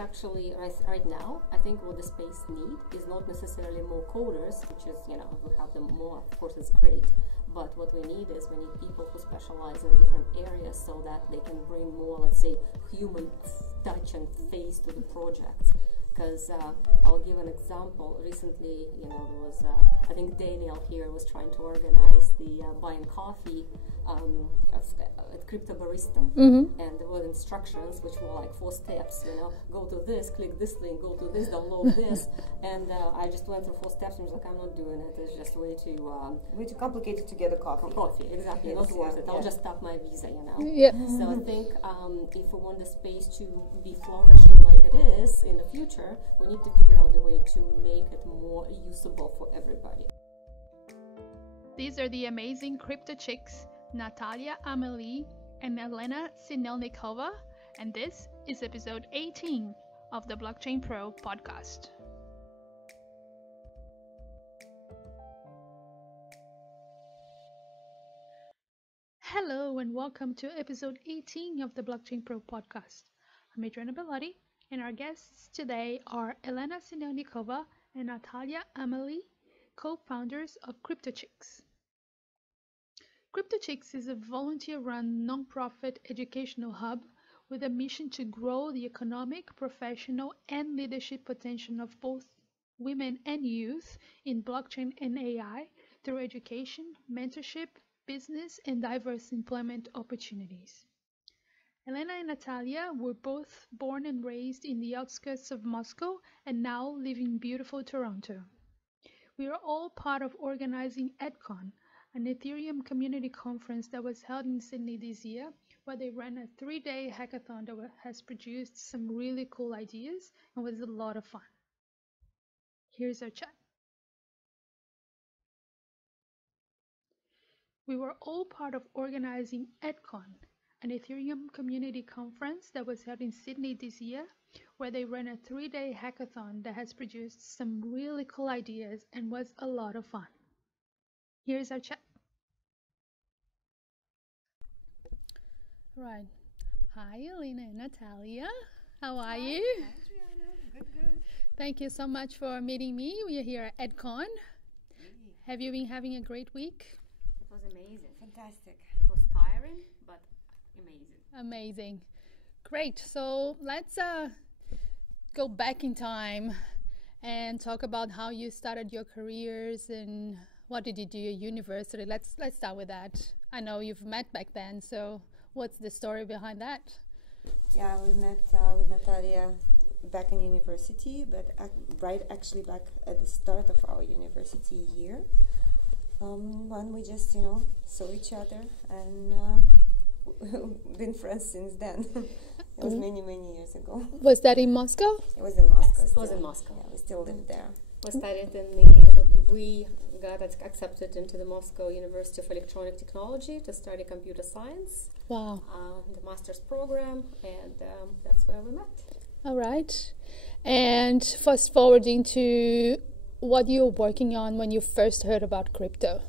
actually right now, I think what the space need is not necessarily more coders, which is, if we have them more, of course it's great. But what we need is people who specialize in different areas so that they can bring more, let's say, human touch and face to the projects. Because I'll give an example. Recently, there was, I think Daniel here was trying to organize the buying coffee at Crypto Barista. And there were instructions which were like 4 steps, go to this, click this link, go to this, download this. And I just went through 4 steps and was like, I'm not doing it. It's just way too complicated to get a coffee. Coffee, exactly, not worth it. I'll just tap my Visa, Yeah. So I think if we want the space to be flourishing like it is in the future, we need to figure out the way to make it more usable for everybody. These are the amazing CryptoChicks, Natalia Amelie and Elena Sinelnikova, and this is episode 18 of the Blockchain Pro podcast. Hello and welcome to episode 18 of the Blockchain Pro podcast. I'm Adriana Bellotti, and our guests today are Elena Sinelnikova and Natalia Amelie, co-founders of CryptoChicks. CryptoChicks is a volunteer-run nonprofit educational hub with a mission to grow the economic, professional, and leadership potential of both women and youth in blockchain and AI through education, mentorship, business, and diverse employment opportunities. Elena and Natalia were both born and raised in the outskirts of Moscow and now live in beautiful Toronto. We are all part of organizing EdCon, an Ethereum community conference that was held in Sydney this year, where they ran a 3-day hackathon that has produced some really cool ideas and was a lot of fun. Here's our chat. We were all part of organizing EdCon, an Ethereum community conference that was held in Sydney this year, where they ran a 3-day hackathon that has produced some really cool ideas and was a lot of fun. Here's our chat. Right. Hi, Elena and Natalia. How are you? Hi, Adriana. Good. Thank you so much for meeting me. We are here at EdCon. Have you been having a great week? It was amazing. Fantastic. It was tiring, but amazing. Amazing. Great. So let's go back in time and talk about how you started your careers and what did you do at university. Let's start with that. I know you've met back then, so what's the story behind that? Yeah, we met with Natalia back in university, but actually back at the start of our university year. When we just, saw each other and been friends since then. It was many years ago. Was that in Moscow? It was in Moscow. Yes, it was in Moscow. Yeah, we still live there. We studied we got accepted into the Moscow University of Electronic Technology to study computer science. Wow. The master's program, and that's where we met. All right. And fast forwarding to what you were working on when you first heard about crypto.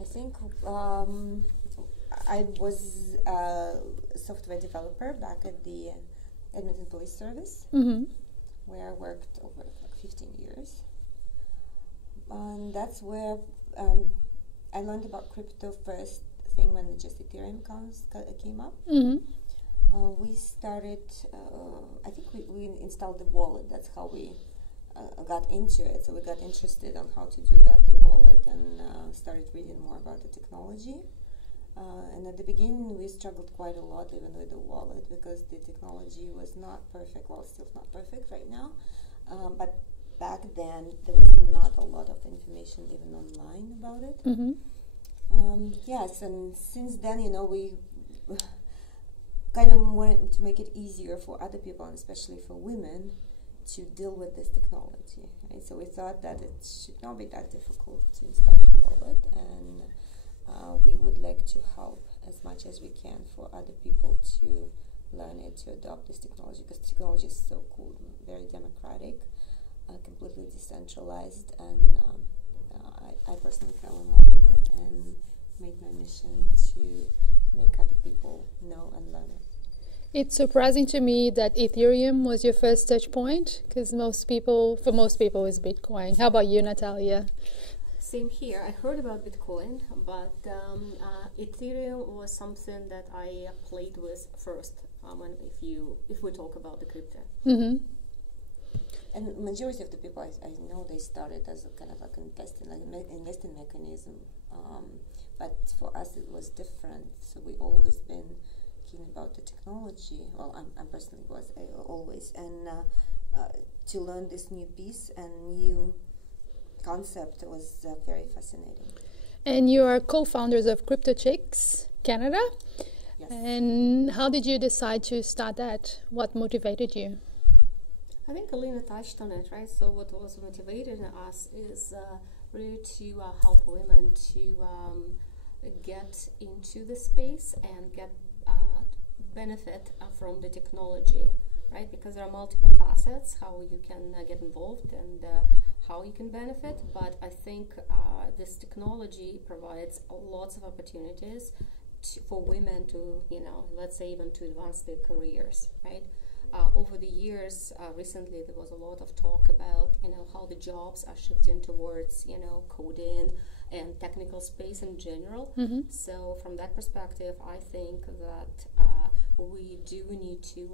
I think I was a software developer back at the Edmonton Police Service, where I worked over 15 years. And that's where I learned about crypto first thing when just Ethereum came up. We started, I think we installed the wallet. That's how we got into it. So we got interested on how to do that, the wallet, and started reading more about the technology. And at the beginning, we struggled quite a lot even with the wallet because the technology was not perfect. Well, still not perfect right now. But back then, there was not a lot of information even online about it. Yes, and since then, we kind of wanted to make it easier for other people, and especially for women, to deal with this technology. Right? So we thought that it should not be that difficult to install the wallet, and we would like to help as much as we can for other people to learn it, to adopt this technology, because technology is so cool, very democratic, completely decentralized, and I personally fell in love with it and made my mission to make other people know and learn it. It's surprising to me that Ethereum was your first touch point, because for most people, it's Bitcoin. How about you, Natalia? Same here. I heard about Bitcoin, but Ethereum was something that I played with first. If we talk about the crypto. Mm-hmm. And majority of the people I know, they started as a kind of like investing mechanism. But for us it was different. So we always been keen about the technology. Well, I personally was always, and to learn this new piece and new concept was very fascinating. And you are co-founders of CryptoChicks Canada. Yes. And how did you decide to start that? What motivated you? I think Elena touched on it, right? So what was motivating us is really to help women to get into the space and get benefit from the technology, right? Because there are multiple facets how you can get involved and how you can benefit. But I think this technology provides lots of opportunities for women to, let's say even to advance their careers, right? Over the years, recently there was a lot of talk about, how the jobs are shifting towards, coding and technical space in general. Mm-hmm. So from that perspective, I think that we do need to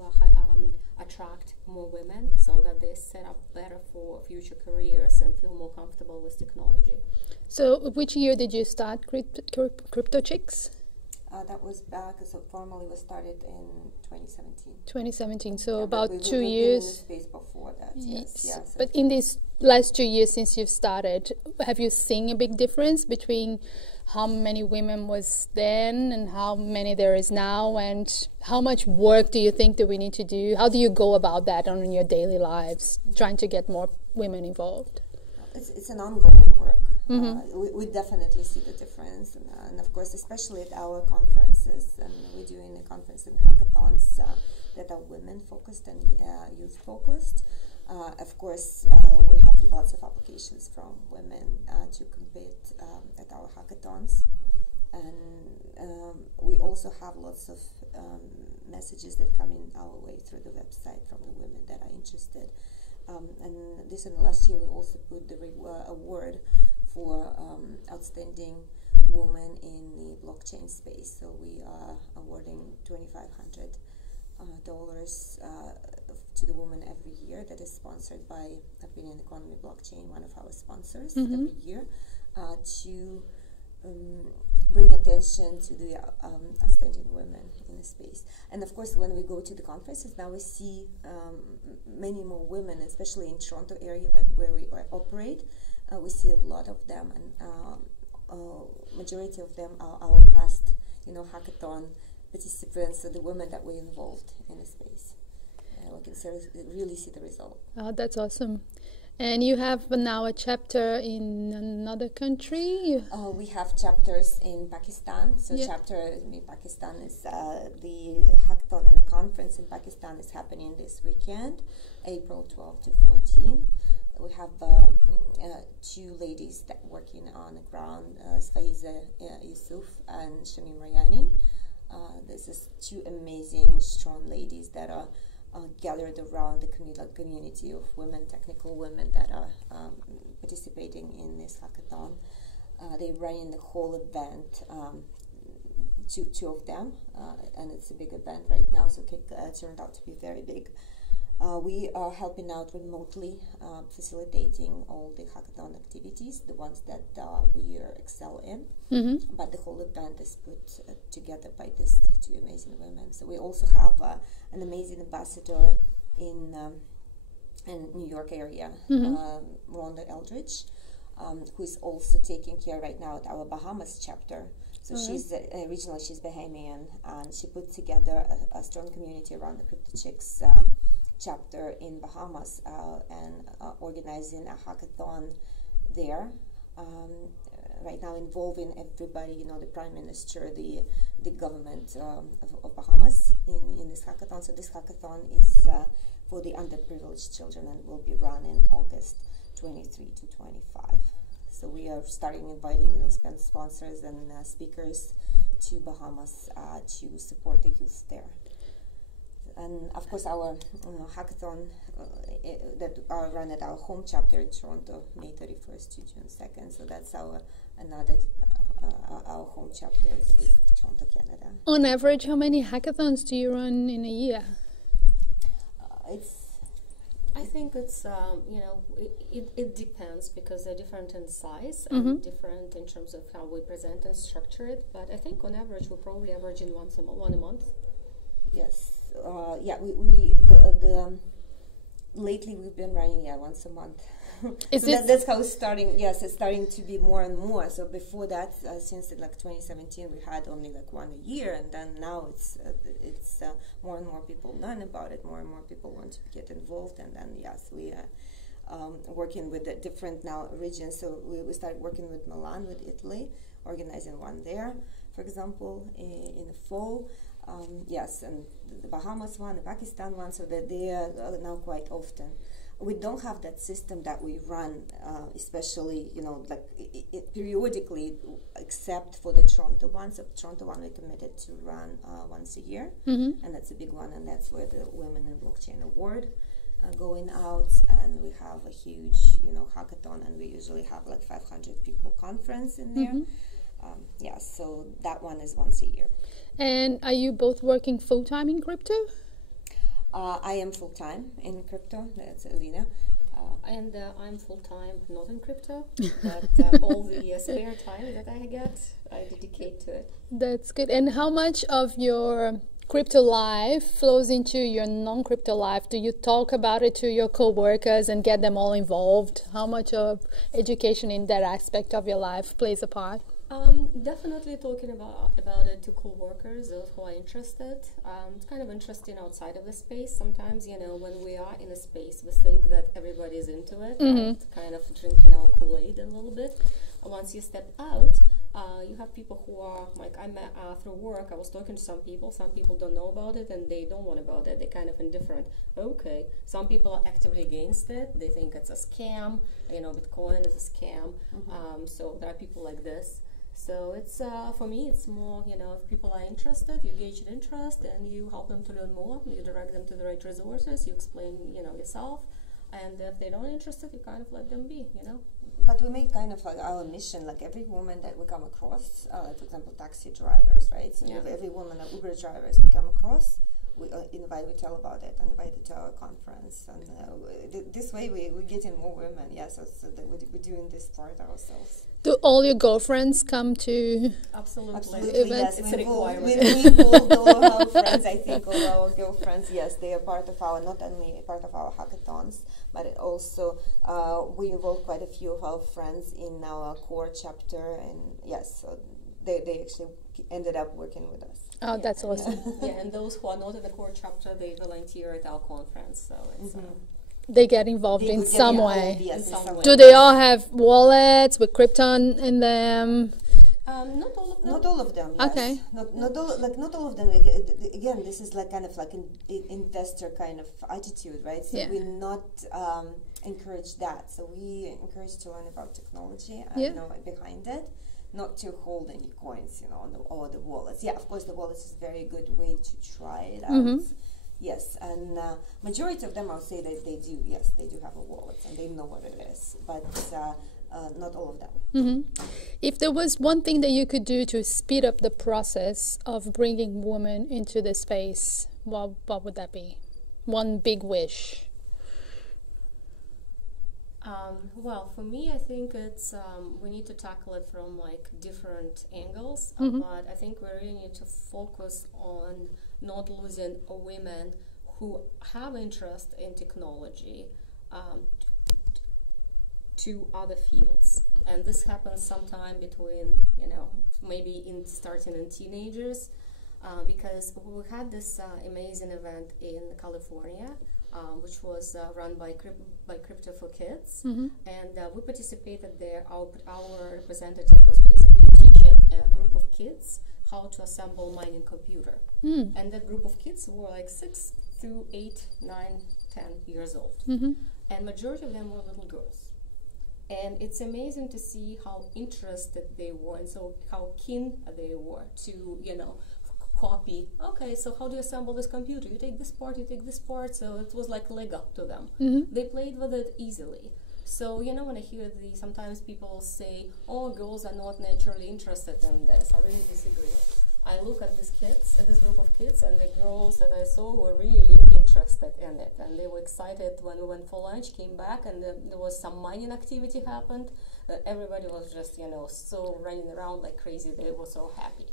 attract more women so that they set up better for future careers and feel more comfortable with technology. So which year did you start CryptoChicks? That was back, so formally was started in 2017. 2017, so Yeah, about we've 2 been in years. the space before that, yes. Yeah, so But in these last 2 years since you've started, have you seen a big difference between how many women was then and how many there is now, and how much work do you think that we need to do? How do you go about that on your daily lives, trying to get more women involved? it's an ongoing work. Mm-hmm. We definitely see the difference, and of course, especially at our conferences, and we're doing a conference and hackathons that are women focused and youth focused. Of course, we have lots of applications from women to compete at our hackathons, and we also have lots of messages that come in our way through the website from the women that are interested. And this in the last year, we also put the award for outstanding woman in the blockchain space. So we are awarding $2,500 to the woman every year. That is sponsored by Opinion Economy Blockchain, one of our sponsors, every year, to bring attention to the outstanding women in the space. And of course, when we go to the conferences, now we see many more women, especially in Toronto area where we operate. We see a lot of them, and majority of them are our past, hackathon participants, so the women that we involved in the space. We can really see the result. Oh, that's awesome. And you have now a chapter in another country? We have chapters in Pakistan. So chapter in Pakistan is the hackathon and the conference in Pakistan is happening this weekend, April 12 to 14. We have two ladies that working on the ground, Faiza Yusuf and Shamim Rayani. This is two amazing, strong ladies that are gathered around the community of women, technical women that are participating in this hackathon. They run in the whole event, two of them, and it's a big event right now, so it turned out to be very big. We are helping out remotely, facilitating all the hackathon activities, the ones that we excel in. Mm-hmm. But the whole event is put together by these two amazing women. So we also have an amazing ambassador in New York area, Rhonda Eldridge, who is also taking care right now at our Bahamas chapter. So she's originally she's Bahamian, and she put together a strong community around the CryptoChicks chapter in Bahamas and organizing a hackathon there. Right now involving everybody, the Prime Minister, the government of Bahamas in this hackathon. So this hackathon is for the underprivileged children and will be run in August 23 to 25. So we are starting inviting sponsors and speakers to Bahamas to support the youth there. And of course, our hackathon that are run at our home chapter in Toronto, May 31st to June 2nd. So that's our home chapter is Toronto, Canada. On average, how many hackathons do you run in a year? I think it's it depends because they're different in size and different in terms of how we present and structure it. But I think on average we're probably averaging one a month. Yes. Lately we've been running once a month. That's how it's starting. Yes, it's starting to be more and more. So before that, since 2017, we had only one a year, and then now it's more and more people learn about it. More and more people want to get involved, and then we are working with the different now regions. So we started working with Milan, with Italy, organizing one there, for example, in the fall. And the Bahamas one, the Pakistan one, so that they are now quite often. We don't have that system that we run, especially, periodically, except for the Toronto one. So Toronto one we committed to run once a year, and that's a big one, and that's where the Women in Blockchain Award going out, and we have a huge, hackathon, and we usually have 500 people conference in there. So that one is once a year. And are you both working full-time in crypto? I am full-time in crypto. That's Elena. And I'm full-time, not in crypto, but all the spare time that I get, I dedicate to it. That's good. And how much of your crypto life flows into your non-crypto life? Do you talk about it to your co-workers and get them all involved? How much of education in that aspect of your life plays a part? Definitely talking about it to co-workers, those who are interested. It's kind of interesting outside of the space. Sometimes, when we are in a space, we think that everybody's into it, right? Kind of drinking our Kool-Aid a little bit. Once you step out, you have people who are, I met through work, I was talking to some people don't know about it and they don't want about it, they're kind of indifferent. Okay, some people are actively against it, they think it's a scam, Bitcoin is a scam, so there are people like this. So it's, for me, it's more, if people are interested, you gauge an interest and you help them to learn more, you direct them to the right resources, you explain, yourself, and if they're not interested, you kind of let them be, But we make kind of our mission, every woman that we come across, for example, taxi drivers, right? So every woman, Uber drivers we come across, we tell about it and invite it to our conference. And this way we're getting more women, so that we're doing this part ourselves. Do all your girlfriends come to Absolutely, events? Yes. It's a requirement. We involved all of our friends, I think all our girlfriends, yes, they are part of our, not only part of our hackathons, but it also we involve quite a few of our friends in our core chapter, and yes, so they actually ended up working with us. Oh, that's awesome. And those who are not in the core chapter, they volunteer at our conference, so it's... They get involved in some way. Yes, in some way. Do they all have wallets with Krypton in them? Not all of them. Not all of them. Yes. Okay. Not all of them. Again, this is kind of an investor kind of attitude, right? So we not encourage that. So we encourage to learn about technology and know behind it, not to hold any coins, or the wallets. Yeah, of course, the wallets is a very good way to try it out. Yes, and majority of them, I'll say that they do. Yes, they do have a wallet and they know what it is, but not all of them. If there was one thing that you could do to speed up the process of bringing women into the space, what would that be? One big wish. Well, for me, I think it's we need to tackle it from different angles, but I think we really need to focus on not losing women who have interest in technology to other fields, and this happens sometime between maybe starting in teenagers, because we had this amazing event in California. Which was run by Crypto for Kids, and we participated there. Our representative was basically teaching a group of kids how to assemble mining computer, and that group of kids were 6 through 8, 9, 10 years old, and majority of them were little girls. And it's amazing to see how interested they were, and so how keen they were to copy. Okay, so how do you assemble this computer? You take this part, you take this part. So it was like Lego to them. They played with it easily. So, you know, when I hear sometimes people say, oh, girls are not naturally interested in this, I really disagree. I look at these kids, at this group of kids, and the girls that I saw were really interested in it. And they were excited when we went for lunch, came back, and there was some mining activity happened. Everybody was just, you know, so running around like crazy. They were so happy.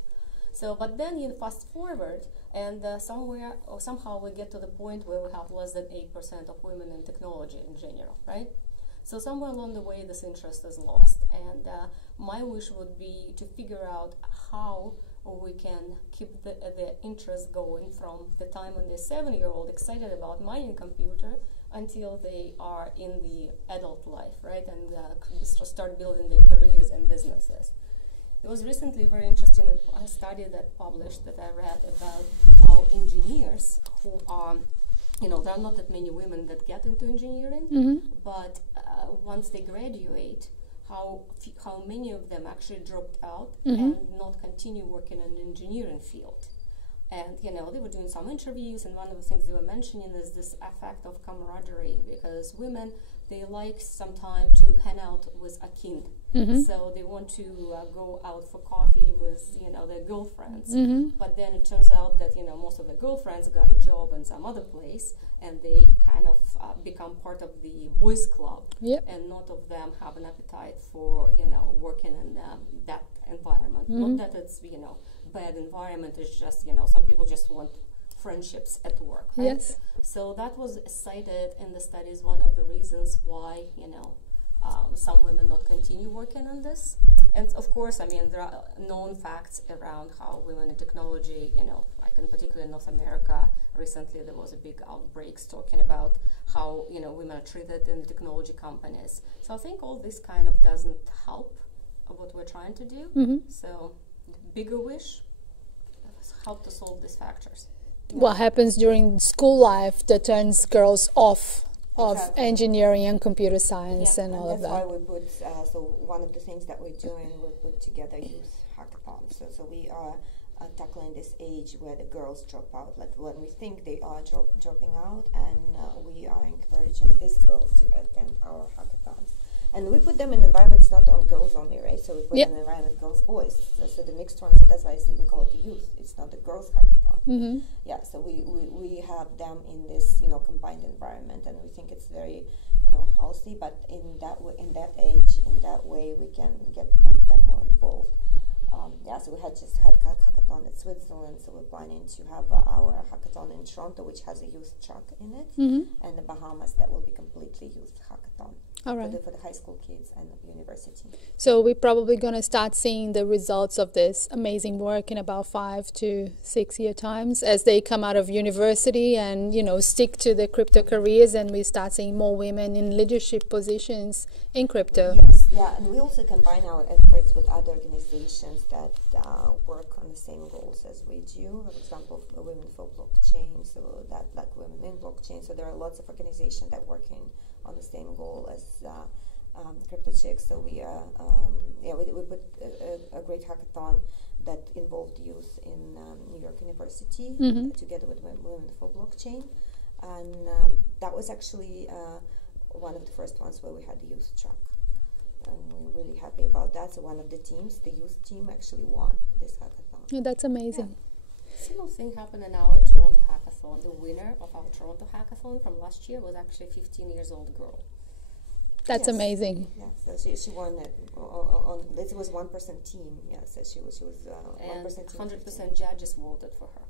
So, but then you fast forward, and somewhere or somehow we get to the point where we have less than 8% of women in technology in general, right? So somewhere along the way, this interest is lost. And my wish would be to figure out how we can keep the interest going from the time when they're 7-year-old excited about mining computer until they are in the adult life, right? And start building their careers and businesses. There was recently a very interesting study that published that I read about how engineers who are, you know, there are not that many women that get into engineering, but once they graduate, how many of them actually dropped out and not continue working in the engineering field. And, you know, they were doing some interviews, and one of the things they were mentioning is this effect of camaraderie, because women, they like sometime to hang out with a kin. So they want to go out for coffee with, you know, their girlfriends. But then it turns out that, you know, most of the girlfriends got a job in some other place, and they kind of become part of the boys club. And not of them have an appetite for, you know, working in that environment. Not that it's, you know, bad environment, is just, you know, some people just want friendships at work, right? So that was cited in the studies, one of the reasons why, you know, some women not continue working on this. And of course, I mean, there are known facts around how women in technology, you know, like in particular in North America, recently there was a big outbreaks talking about how, you know, women are treated in the technology companies. So I think all this kind of doesn't help what we're trying to do. So bigger wish, help to solve these factors. What happens during school life that turns girls off of engineering and computer science and all of that. That's why we put, so one of the things that we're doing, we put together youth hackathons. So we are tackling this age where the girls drop out, like when we think they are dropping out, and we are encouraging these girls to attend our hackathons. And we put them in environments not on girls only, right? So we put them in environment girls, boys. So the mixed one, so that's why I say we call it the youth. It's not the girls hackathon. Yeah, so we have them in this, you know, combined environment, and we think it's very, you know, healthy. But in that way, in that age, in that way, we can get them more involved. So we just had hackathon in Switzerland, so we're planning to have our hackathon in Toronto, which has a youth truck in it, and the Bahamas that will be completely youth hackathon. All right. For the high school kids and university. So we're probably going to start seeing the results of this amazing work in about 5 to 6 year times as they come out of university and, you know, stick to the crypto careers, and we start seeing more women in leadership positions in crypto. Yes, yeah, and we also combine our efforts with other organizations that work on the same goals as we do. For example, Women for Blockchain, so that like Women in Blockchain. So there are lots of organizations that working on the same goal as CryptoChicks. So we put a great hackathon that involved youth in New York University together with Women for Blockchain, and that was actually one of the first ones where we had the youth truck, and we're really happy about that. So one of the teams, the youth team, actually won this hackathon. Yeah, that's amazing. Similar thing happened in our Toronto hackathon. The winner of our Toronto hackathon from last year was actually a 15-year-old girl. That's amazing. Yeah, so she won it. This was 1% team. Yeah, so she was 1% team. 100% judges voted for her.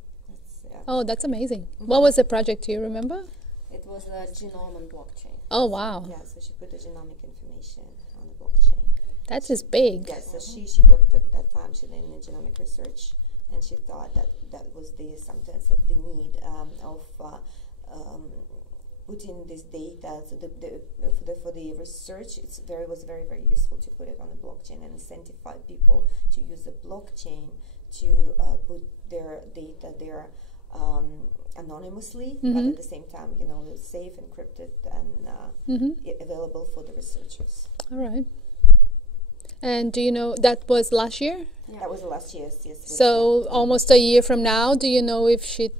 Oh, that's amazing. What was the project? Do you remember? It was a genome and blockchain. Oh, wow. Yeah, so she put the genomic information on the blockchain. That's just big. Yeah, so she worked at that time. She did in genomic research, and she thought that was the need of putting this data. So for the research, was very, very useful to put it on the blockchain and incentivize people to use the blockchain to put their data there anonymously, but at the same time, you know, safe, encrypted, and available for the researchers. All right. And do you know, that was last year? Yeah. That was last year, yes. So almost a year from now, do you know if she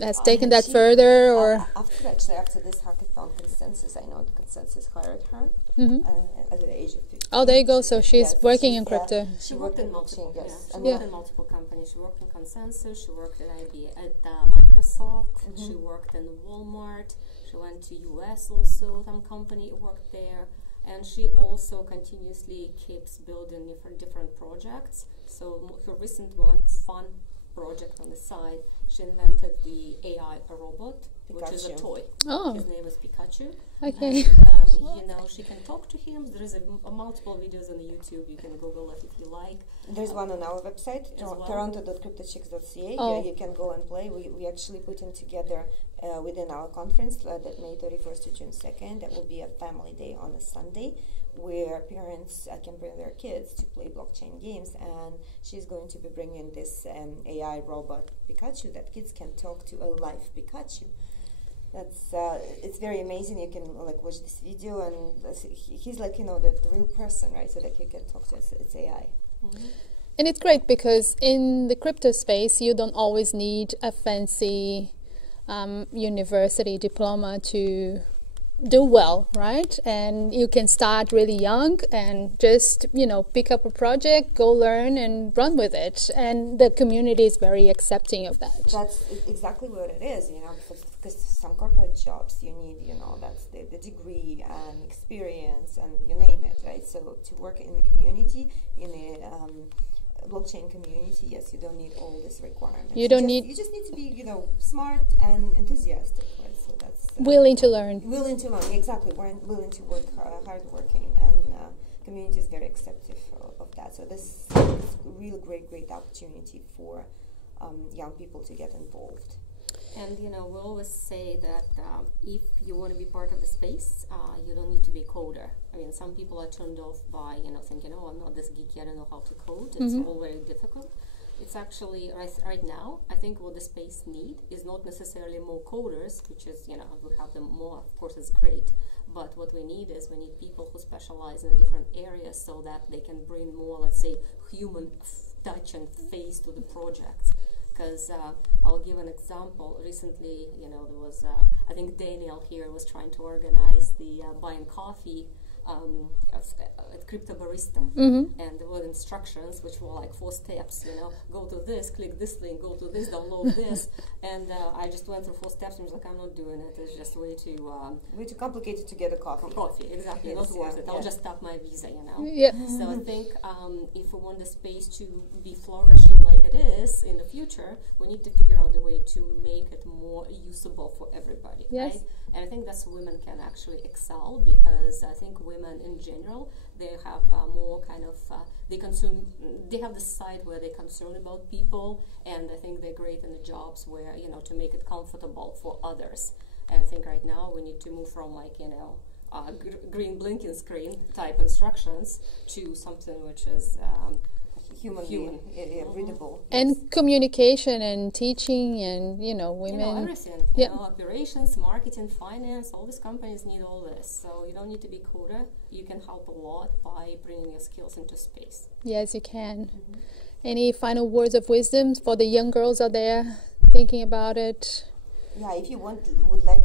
has taken that further, or after this hackathon consensus, I know the consensus hired her at the age of 50. Oh, there you go. So she's working in crypto. She worked in multiple. She worked in multiple companies. She worked in Consensus. She worked at Microsoft. She worked in Walmart. She went to US also. Some company worked there, and she also continuously keeps building different projects. So her recent one, fun project on the side, she invented the AI robot, which is a toy. Oh. His name is Pikachu. Okay. And, she can talk to him. There is multiple videos on YouTube. You can Google it if you like. There's one on our website, toronto.cryptochicks.ca. Oh. You can go and play. We actually put in together within our conference that May 31st to June 2nd. That will be a family day on a Sunday, where parents can bring their kids to play blockchain games, and she's going to be bringing this AI robot Pikachu that kids can talk to a live Pikachu. That's it's very amazing. You can watch this video, and he's like the real person, right? So that you can talk to. It's AI. Mm-hmm. And it's great because in the crypto space, you don't always need a fancy university diploma to do well, right? And you can start really young and just, pick up a project, go learn and run with it. And the community is very accepting of that. That's exactly what it is, because some corporate jobs you need, that's the degree and experience and you name it, right? So to work in the community, in a blockchain community, yes, you don't need all these requirements. You just need to be, smart and enthusiastic, right? So that's willing to learn. Willing to learn, exactly. We're willing to work, hardworking, and community is very accepting of that. So this is a real great opportunity for young people to get involved. And we always say that if you want to be part of the space, you don't need to be a coder. I mean, some people are turned off by thinking, "Oh, I'm not this geeky. I don't know how to code." It's all very difficult. It's actually right now. I think what the space need is not necessarily more coders, which is we have them more. Of course, it's great. But what we need people who specialize in different areas so that they can bring more, let's say, human touch and face to the projects. Because I'll give an example. Recently, there was, I think Daniel here was trying to organize the buying coffee at Crypto Barista. And there were instructions which were like 4 steps, go to this, click this link, go to this, download this. And I just went through 4 steps and was like, I'm not doing it. It's just way too complicated to get a coffee. Coffee, exactly. Yes, not worth it. I'll just tap my Visa, Yeah. So I think if we want the space to be flourishing like it is in the future, we need to figure out the way to make it more usable for everybody, yes. Right? And I think that's women can actually excel, because I think women in general, they have more kind of, they have this side where they're concerned about people, and I think they're great in the jobs where, to make it comfortable for others. And I think right now we need to move from green blinking screen type instructions to something which is human. Readable. And communication and teaching and, women. Everything. Operations, marketing, finance, all these companies need all this. So you don't need to be coder. You can help a lot by bringing your skills into space. Yes, you can. Any final words of wisdom for the young girls out there thinking about it? Yeah, if you would like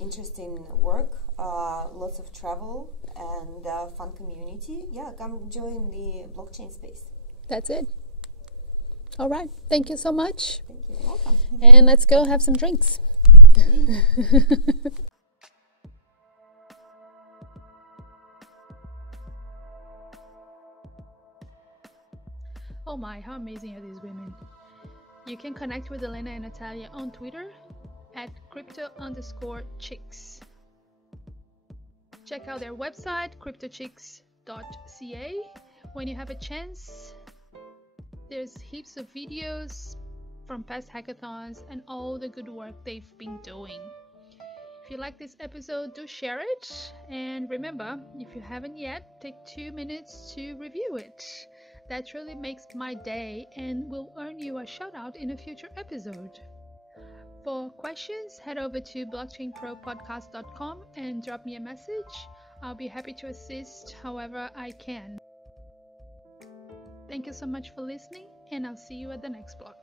interesting work, lots of travel, and fun community, come join the blockchain space. That's it. All right. Thank you so much. Thank you. You're welcome. And let's go have some drinks. Oh my, how amazing are these women. You can connect with Elena and Natalia on Twitter at crypto_chicks. Check out their website, CryptoChicks.ca. When you have a chance, there's heaps of videos from past hackathons and all the good work they've been doing. If you like this episode, do share it. And remember, if you haven't yet, take 2 minutes to review it. That really makes my day and will earn you a shout out in a future episode. For questions, head over to blockchainpropodcast.com and drop me a message. I'll be happy to assist however I can. Thank you so much for listening, and I'll see you at the next blog.